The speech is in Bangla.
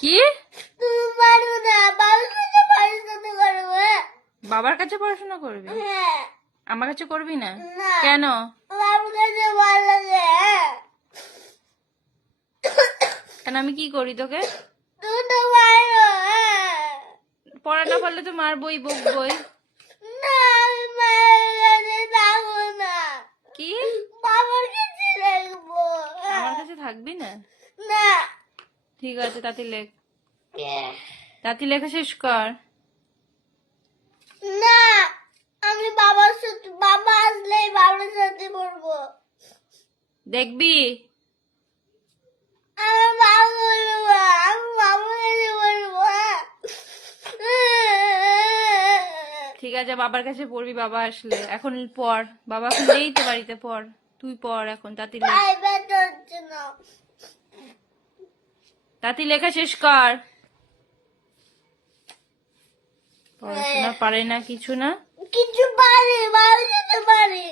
কি? তুমি পারো না, বাবার কাছে পড়াশোনা করবো। বাবার কাছে পড়াশোনা করবি? হ্যাঁ। আমার কাছে করবি না? না। কেন? বাবার কাছে ভালো লাগে। কেন আমি কি করি তোকে? তুমি তো পারো। পড়া না পারলে তো মারবই, বকবই। না, আমি মায়ের কাছে থাকবো না। কি? বাবার কাছে থাকবো। আমার কাছে থাকবি না? না। ঠিক আছে, তাতি লেখ। তাতি লেখা শেষ কর। না, আমি বাবার সাথে, বাবা আসলেই বাবার সাথে পড়বো। দেখবি? আমার বাবা বলবো, আমি বাবার কাছে পড়বো। ঠিক আছে, বাবার কাছে পড়বি বাবা আসলে। এখন পড়, বাবা এখন নেই তো বাড়িতে, পড়। তুই পড় এখন, তাতি লেখ। প্রাইভেট হচ্ছে না। তাতি লেখা শেষ কর। পড়াশোনা পারে না, কিছু না। কিছু পারি, বাবার সাথে পারি।